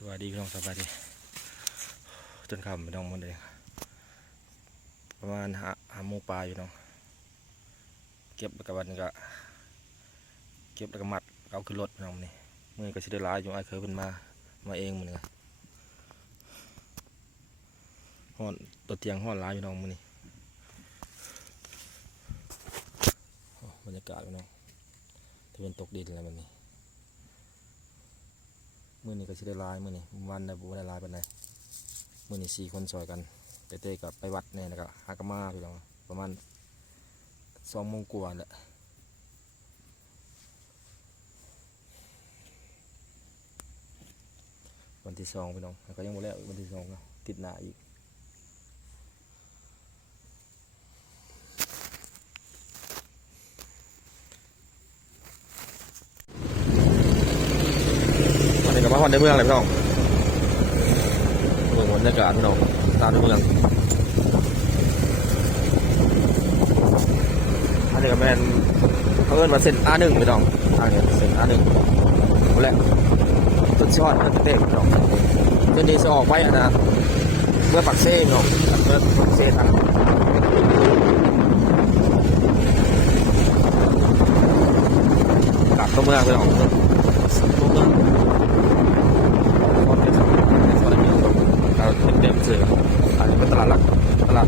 สวัสดีพี่น้องสบายดีจนค่ำพี่น้องมันเลยประมาณหาโมงปลายอยู่น้องเก็บแล้วก็วันก็เก็บแล้วก็มัดเอาขึ้นรถพี่น้องนี่มือก็สิได้ลายอยู่ไอ้เคยเพิ่นมาเองมือนี่ห้อนตัวเตียงห้อนลายอยู่น้องมือนี่บรรยากาศพี่น้องที่เป็นตกดินอะไรแบบนี้มือนี้ก็สิได้ลายมือนี้วันได้บุได้ลายเป็นไรมือนี้4 คนซอยกันไปเตะกับไปวัดเนี่ยนะครับหากมาพี่น้องประมาณ2 โมงกว่าแหละวันที่2พี่น้องก็ยังหมดแล้ววันที่2นะติดหนาอีกวันนี้ก็มาวันในเมืองเลยพี่น้องเมืองบรรยากาศพี่น้องตามในเมืองอันนี้ก็แมนเขาเอิ้นมาเส้น A1 พี่น้องทางนี้เส้น A1 หมดแล้วจุดยอดมันเต็มพี่น้องเส้นนี้จะออกไว้นะเมื่อปักเซ่พี่น้องเมื่อปักเซ่ทางกลับตัวเมืองพี่น้องตัวเมืองเต็มเสืออันนี้เป็นตลาดหลักตลาด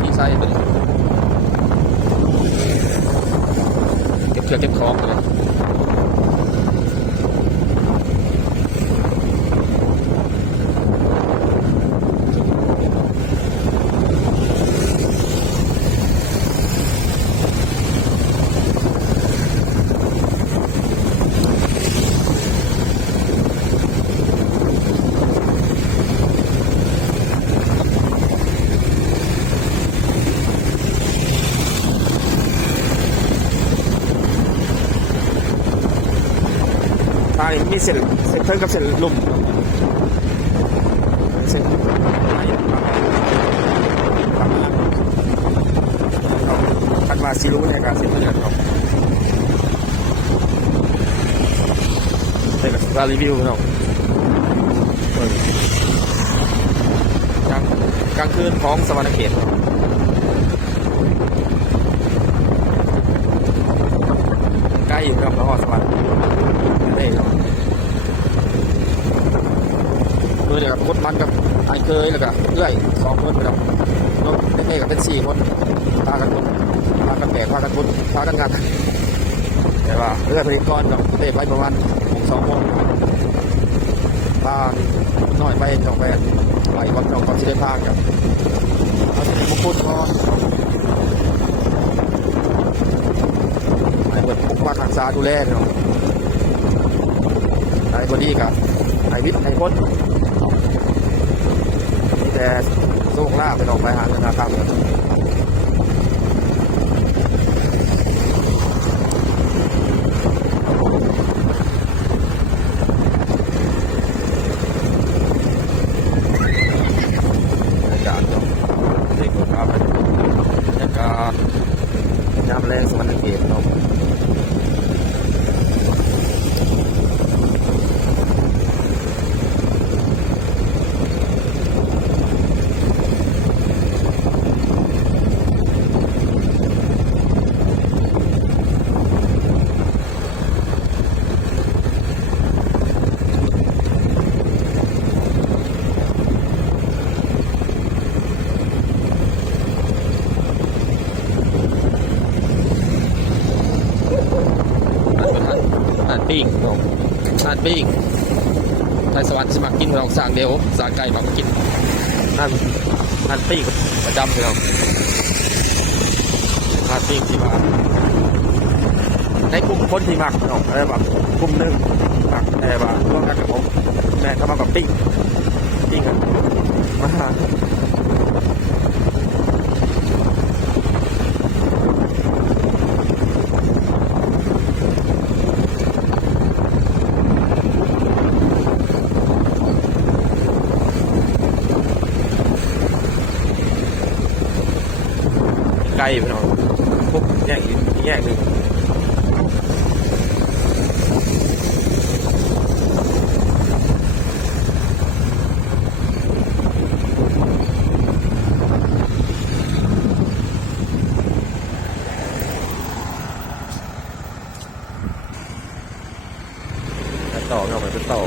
ที่ใช้เป็นเก็บเชือกเก็บของเลยมีเส้นเพิ่มกับเส้นลุ่มเส้นคันมาซีรู้เนี่ยการเส้นเลือดครับเป็นการรีวิวเนาะกลางคืนของสวรรค์เขตใกล้อยู่กับนครสวรรค์นี่เนาะเดี๋ยวกับกดมันกับไอ้เคยแล้วก็เรื่อย2 คนไปแล้วรถเด็กๆกับเป็น4 คนพากันคนพากันแบกพากันคนพากันงัดแต่ว่าเรื่อยไปก่อนกับเตะไปประมาณ2 โมงพาหน่อยไปจองไปไหลก่อนจองก่อนที่ได้พากับเอาเสร็จมุกพูดก่อนไอ้เปิดมุกมาทางซ้ายดูแลเนาะไอ้บอดี้กับไอ้วิทย์ไอ้พ้นแต่โซ่ล่าไปลองไปหาเงินหาทำกันบรรยากาศเด็กคนครับบรรยากาศยามแรงสวรรค์เขตเนาะปิ้งทานปิ้งไทยสวรรค์สมัครกินเราสั่งเดียวสั่งไก่มากินทานปิ้งประจำเราทานปิ้งที่มาในกลุ่มคนที่มักเนาะอะไรแบบกลุ่มหนึ่งมักแต่ว่าร่วมกันกับผมแม่เขามากับปิ้งกันมาไกลไปหน่อยพวกแยกหนึ่ง บ เราไปเป็นต่อ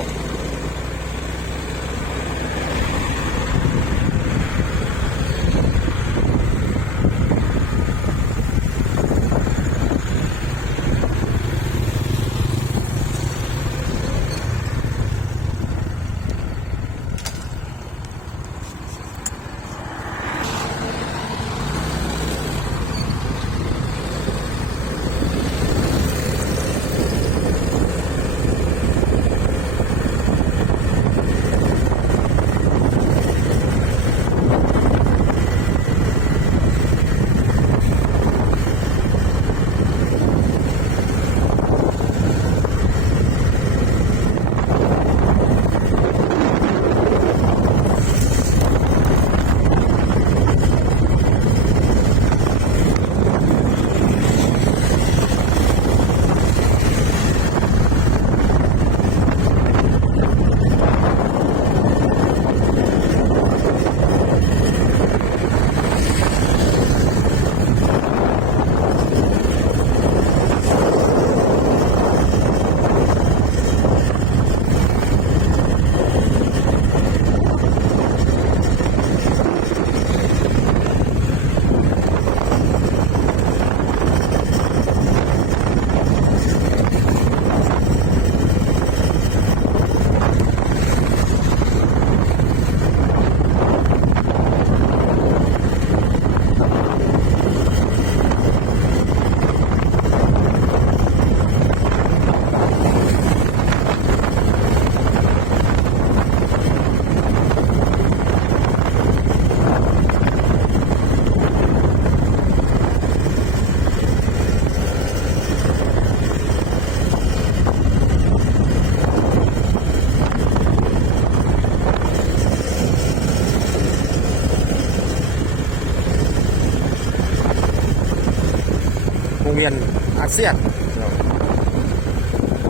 วงเวียนอาเซียน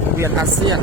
วงเวียนอาเซียน